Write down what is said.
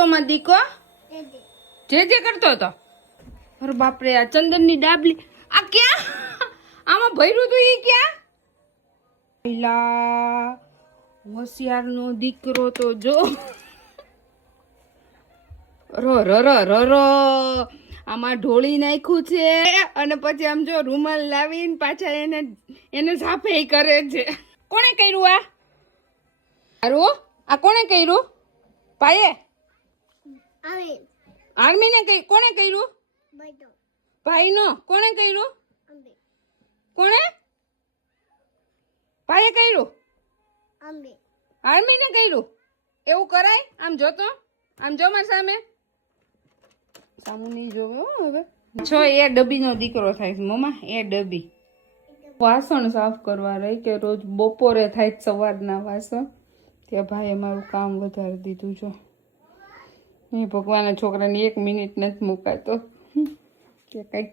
હતો માં દીકો? જે કરતો હતો. અરે બાપરે, આ ચંદનની ડાબલી આ ક્યાં? આમાં ભર્યું તું ઈ ક્યાં? પેલા હોશિયારનો દીકરો તો જો ર આમાં ઢોળી નાખ્યું છે અને પછી આમ જો રૂમાલ લાવીને પાછા એને સાફે કરે છે. કોણે કર્યું આ? હારું, આ કોણે કર્યું? પાયે આર્મીને કઈ કોણે કર્યું? ભાઈ નો કોણે કર્યું? કોણે? ભાઈએ કર્યું? આર્મીને કર્યું? એવું કરાય? આમ જોતો, આમ જો માર સામે નહીં જોવે હો. હવે છો એ ડબ્બીનો દીકરો થાય છે મમ્મા. એ ડબ્બી વાસણ સાફ કરવા રહી કે રોજ બપોરે થાય સવારના વાસણ. ત્યાં ભાઈએ મારું કામ વધારી દીધું છે. એ ભગવાનના છોકરાને 1 મિનિટ નથી મુકાતો કે કંઈક